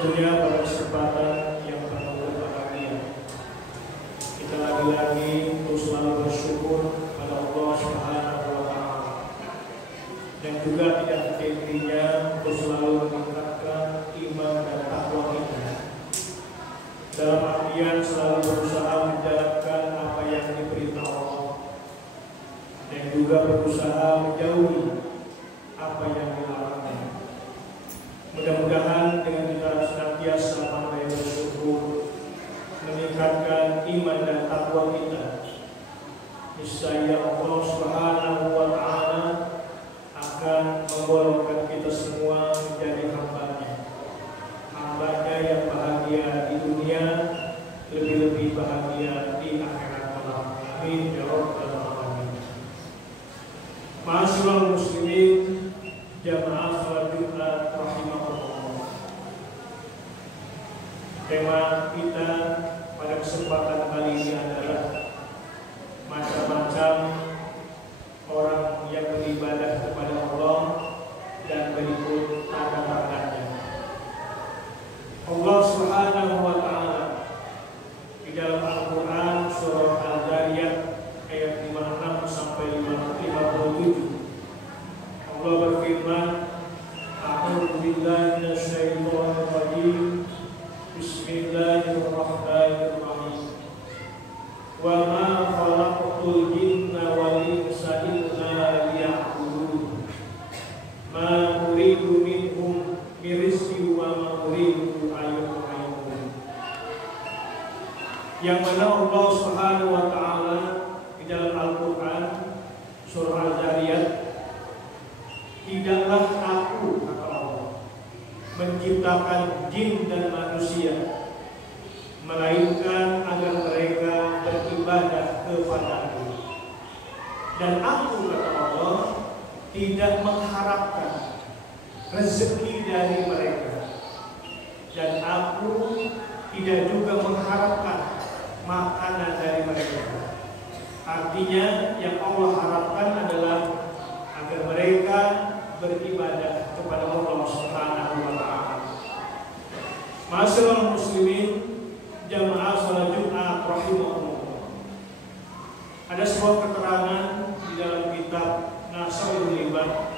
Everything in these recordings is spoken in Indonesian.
Tentunya pada kesempatan yang penuh bahagia, kita lagi-lagi terus selalu bersyukur pada Allah Subhanahu wa Ta'ala, dan juga tidak henti-hentinya untuk selalu meningkatkan iman dan takwa kita, dalam artian selalu berusaha menjalankan apa yang diperintah Allah, dan juga berusaha menjauhi apa yang dilarangnya. Mudah-mudahan dengan kita senantiasa pandai bersyukur, meningkatkan iman dan takwa kita, niscaya Allah Subhanahu wa Ta'ala akan menggolongkan kita semua menjadi hamba-Nya yang bahagia di dunia, lebih-lebih bahagia di akhirat kelak. Amin ya rabbal alamin. Ma'asyiral muslimin, jamaah salat Jumat rahimahullah. Tema kita pada kesempatan kali ini adalah macam-macam orang yang beribadah kepada Allah dan berikut tanda-tandanya. Allah Subhanahu wa Ta'ala di dalam Al-Quran surah Al-Zariyat ayat 56 sampai 57, Allah berfirman, A'udzu billahi minasyaitonir rajim. Bismillahirrahmanirrahim. Wa ma khalaqtul jinna wal insa illa liya'budun. Ma uridu minhum min rizqin wa ma uridu an yut'imun. Yang mana Allah Subhanahu wa Ta'ala di dalam Al-Quran surah Al-Zariyat, tidaklah aku, kata Allah, menciptakan jin dan manusia melainkan agar mereka beribadah kepadaku. Dan aku, kata Allah, tidak mengharapkan rezeki dari mereka, dan aku tidak juga mengharapkan makanan dari mereka. Artinya yang Allah harapkan adalah agar mereka beribadah kepada Allah Subhanahu wa Ta'ala. Ma'asyiral muslimin, jamaah salat Jumat rahimahullah. Ada sebuah keterangan di dalam kitab Nasaul Libat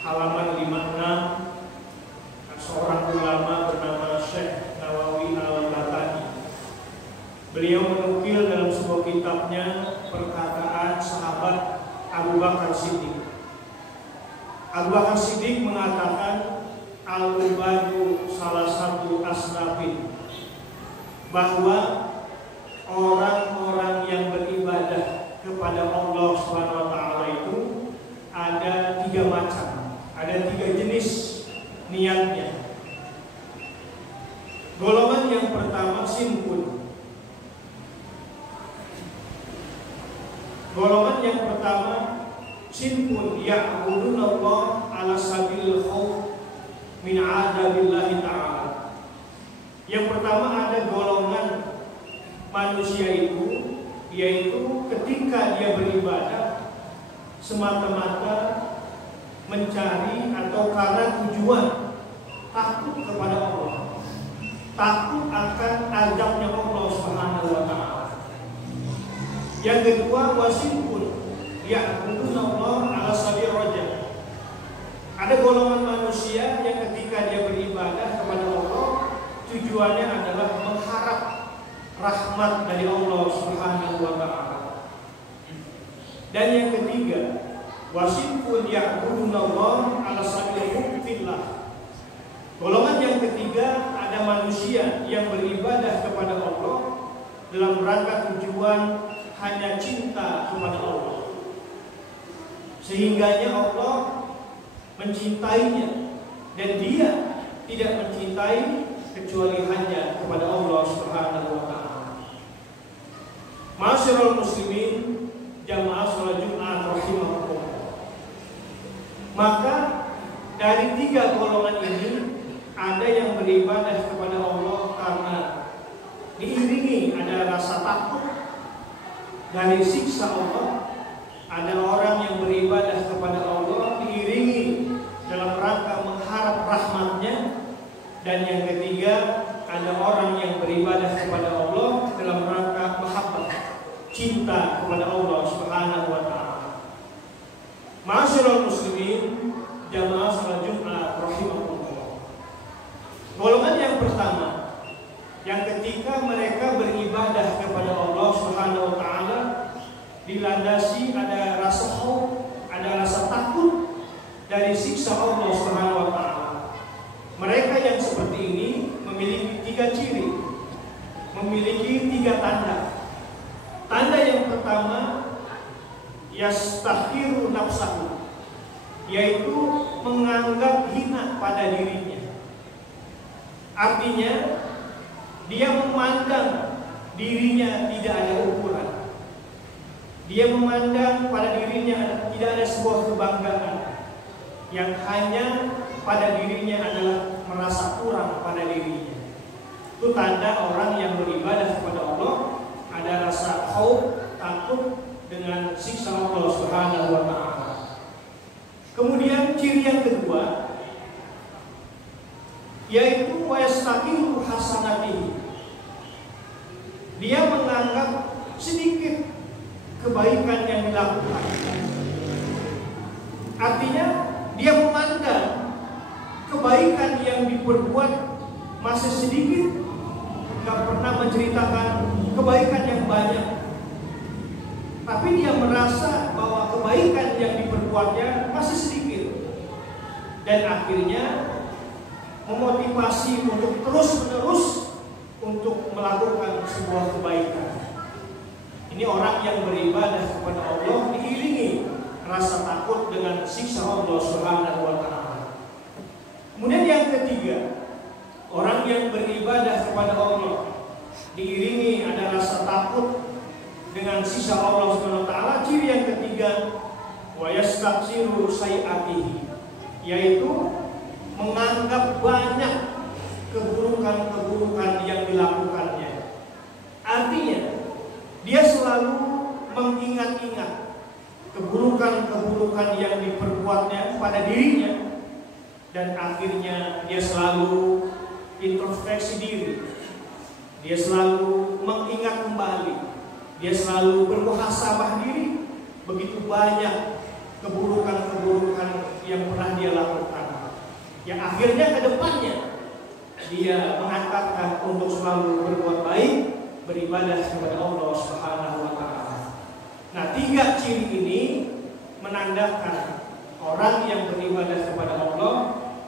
halaman 56, seorang ulama bernama Syekh Nawawi Al-Batani. Beliau menukil dalam sebuah kitabnya perkataan sahabat Abu Bakar Siddiq. Abu Bakar Siddiq mengatakan, al-ubadu salah satu asnafin, bahwa orang-orang yang beribadah kepada Allah Subhanahu wa Ta'ala itu ada 3 macam, ada 3 jenis niatnya. Golongan yang pertama sinfun. Golongan yang pertama sinfun ya'budun Allah ala sabil khauf min adabillahi ta'ala. Yang pertama ada golongan manusia itu, yaitu ketika dia beribadah semata-mata mencari atau karena tujuan takut kepada Allah, takut akan azabnya Allah Subhanahu wa Ta'ala. Yang kedua wasinfun ya'budun Allah ala sabil raja. Ada golongan manusia yang ketika dia beribadah kepada Allah, tujuannya adalah mengharap rahmat dari Allah Subhanahu wa Ta'ala. Dan yang ketiga, wasinfun ya'budun Allah ala sabil hubbillah. Golongan yang ketiga, ada manusia yang beribadah kepada Allah dalam rangka tujuan hanya cinta kepada Allah, sehingganya Allah mencintainya dan dia tidak mencintai kecuali hanya kepada Allah Subhanahu wa Ta'ala. Ma'asyiral muslimin, jamaah salat Jumat rahimahullah. Maka dari 3 golongan ini, ada yang beribadah kepada Allah karena diiringi ada rasa takut dari siksa Allah. Ada orang yang beribadah kepada Allah diiringi dalam rangka mengharap rahmatnya, dan Ma'asyiral muslimin, jamaah salat Jumat rahimakumullah. Golongan yang pertama, yang ketika mereka beribadah kepada Allah Subhanahu wa taala dilandasi ada rasa khauf, ada rasa takut dari siksa Allah Subhanahu wa taala. Mereka yang seperti ini memiliki 3 ciri, memiliki 3 tanda. Tanda yang pertama, yastahiru nafsahu, yaitu menganggap hina pada dirinya. Artinya dia memandang dirinya tidak ada ukuran. Dia memandang pada dirinya tidak ada sebuah kebanggaan, yang hanya pada dirinya adalah merasa kurang pada dirinya. Itu tanda orang yang beribadah kepada Allah ada rasa khauf, takut dengan siksa Allah Subhanahu wa taala. Kemudian ciri yang kedua yaitu wayastaqilu hasanatihi. Dia menganggap sedikit kebaikan yang dilakukan. Artinya dia memandang kebaikan yang diperbuat masih sedikit, gak pernah menceritakan kebaikan yang banyak. Tapi dia merasa bahwa kebaikan yang diperbuatnya masih sedikit, dan akhirnya memotivasi untuk terus-menerus untuk melakukan sebuah kebaikan. Ini orang yang beribadah kepada Allah diiringi rasa takut dengan siksa Allah Subhanahu wa taala. Kemudian yang ketiga, orang yang beribadah kepada Allah diiringi ada rasa takut dengan siksa Allah Subhanahu wa taala. Ciri yang ketiga, wa yastaksiru sayiatihi, yaitu menganggap banyak keburukan-keburukan yang dilakukannya. Artinya dia selalu mengingat-ingat keburukan-keburukan yang diperbuatnya pada dirinya, dan akhirnya dia selalu introspeksi diri. Dia selalu mengingat kembali. Dia selalu bermuhasabah diri. Begitu banyak keburukan-keburukan yang pernah dia lakukan, yang akhirnya ke depannya dia mengatakan untuk selalu berbuat baik, beribadah kepada Allah Subhanahu wa taala. Nah, 3 ciri ini menandakan orang yang beribadah kepada Allah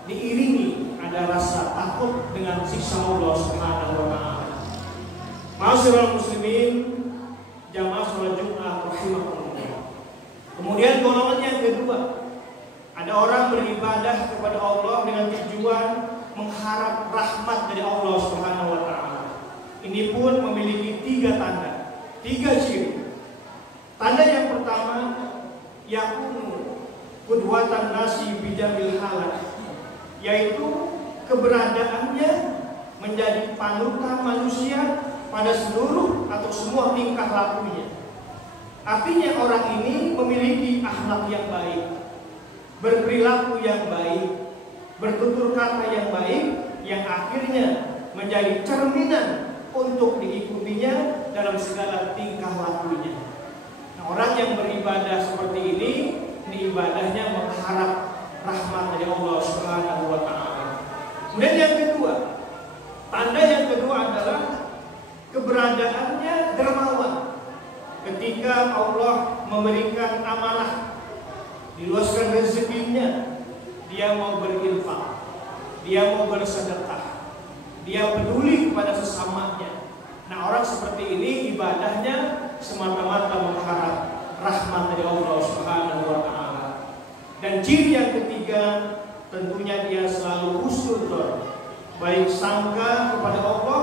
diiringi ada rasa takut dengan siksa Allah Subhanahu wa taala. Ma'asyiral muslimin, jamaah salat Jumat rahimakumullah. Kemudian golongan yang kedua, ada orang beribadah kepada Allah dengan tujuan mengharap rahmat dari Allah Subhanahu wa taala. Ini pun memiliki 3 tanda, 3 ciri. Tanda yang pertama, yakunu qudwatan nasi bijamil halat, yaitu keberadaannya menjadi panutan manusia pada seluruh atau semua tingkah lakunya. Artinya orang ini memiliki akhlak yang baik, berperilaku yang baik, bertutur kata yang baik, yang akhirnya menjadi cerminan untuk diikutinya dalam segala tingkah lakunya. Nah, orang yang beribadah seperti ini ibadahnya mengharap rahmat dari Allah Subhanahu wa taala. Kemudian yang kedua, tanda yang kedua adalah keberadaannya dermawan. Ketika Allah memberikan amanah, diluaskan rezekinya, dia mau berinfak, dia mau bersedekah, dia peduli kepada sesamanya. Nah, orang seperti ini ibadahnya semata-mata mengharap rahmat dari Allah Subhanahu wa taala. Dan ciri yang ketiga, tentunya dia selalu husnudzon, baik sangka kepada Allah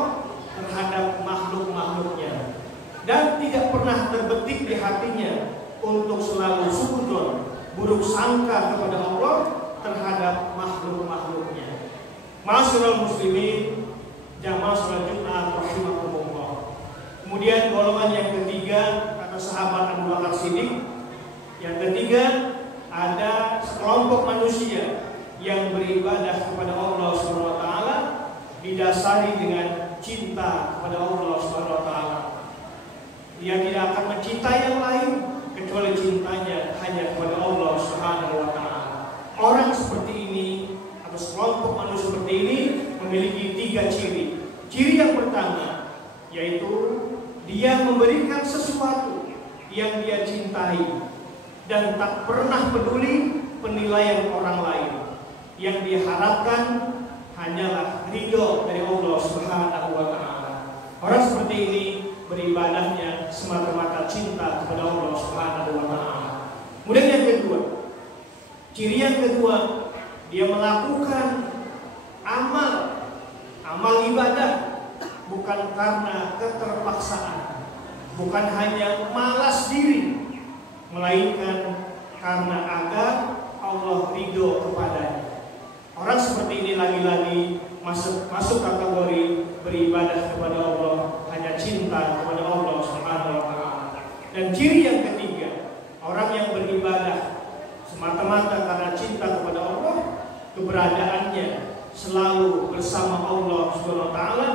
terhadap makhluk-makhluknya, dan tidak pernah terbetik di hatinya untuk selalu suudzon, buruk sangka kepada Allah terhadap makhluk-makhluknya. Ma'asyiral muslimin, jamaah salat Jumat rahimakumullah. Kemudian golongan yang ketiga, kata sahabat Abu Bakar Siddiq, yang ketiga ada sekelompok manusia yang beribadah kepada Allah Subhanahu wa taala didasari dengan cinta kepada Allah Subhanahu wa taala. Dia tidak akan mencintai yang lain kecuali kecuali cintanya hanya kepada Allah Subhanahu wa taala. Orang seperti ini atau sekelompok manusia seperti ini memiliki 3 ciri. Ciri yang pertama yaitu dia memberikan sesuatu yang dia cintai dan tak pernah peduli penilaian orang lain. Yang dia harapkan hanyalah ridho dari Allah Subhanahu wa taala. Orang seperti ini beribadahnya semata-mata cinta kepada Allah Subhanahu wa taala. Kemudian yang kedua, ciri yang kedua, dia melakukan amal ibadah bukan karena keterpaksaan, bukan hanya malas diri, melainkan karena agar Allah ridho kepadanya. Orang seperti ini lagi-lagi masuk kategori beribadah kepada Allah, hanya cinta kepada Allah Subhanahu wa taala. Dan ciri yang ketiga, orang yang beribadah semata-mata karena cinta kepada Allah, keberadaannya selalu bersama Allah Subhanahu wa taala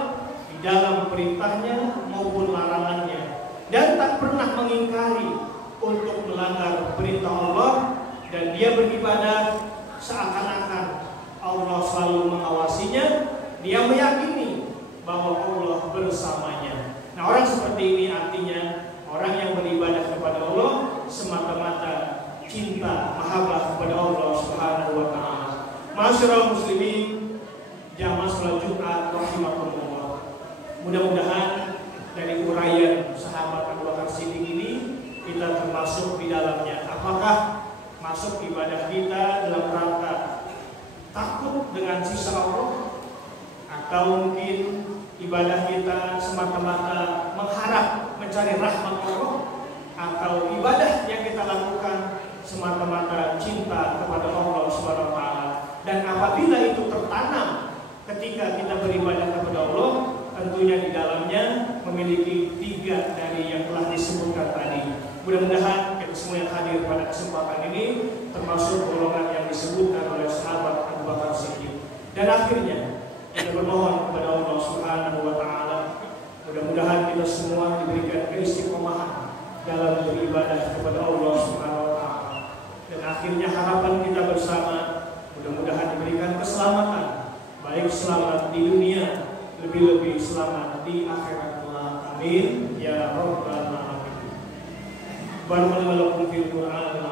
di dalam perintahnya maupun larangannya, dan tak pernah mengingkari untuk melanggar perintah Allah, dan dia beribadah seakan-akan Allah selalu mengawasinya. Dia meyakini bahwa Allah bersamanya. Nah, orang seperti ini artinya orang yang beribadah kepada Allah semata-mata cinta mahabbah kepada Allah Subhanahu wa taala. Ma'asyiral muslimin, jamaah salat Jumat rahimakumullah. Mudah-mudahan dari uraian sahabat Abu Bakar Siddiq ini kita termasuk di dalamnya. Apakah masuk ibadah kita dalam rangka takut dengan sisa Allah, atau mungkin ibadah kita semata-mata mengharap mencari rahmat Allah, atau ibadah yang kita lakukan semata-mata cinta kepada Allah Subhanahu wa taala. Dan apabila itu tertanam ketika kita beribadah kepada Allah, tentunya di dalamnya memiliki 3 dari yang telah disebutkan tadi. Mudah-mudahan kita semua yang hadir pada kesempatan ini termasuk golongan yang disebutkan oleh sahabat Abu Bakar Siddiq. Dan akhirnya kita bermohon kepada Allah Subhanahu wa taala, mudah-mudahan kita semua diberikan keistiqomahan dalam beribadah kepada Allah Subhanahu wa taala. Dan akhirnya harapan kita bersama, mudah-mudahan diberikan keselamatan, baik selamat di dunia, lebih-lebih selamat di akhirat. Amin ya rabbal alamin. Barakallahu fil Qur'anil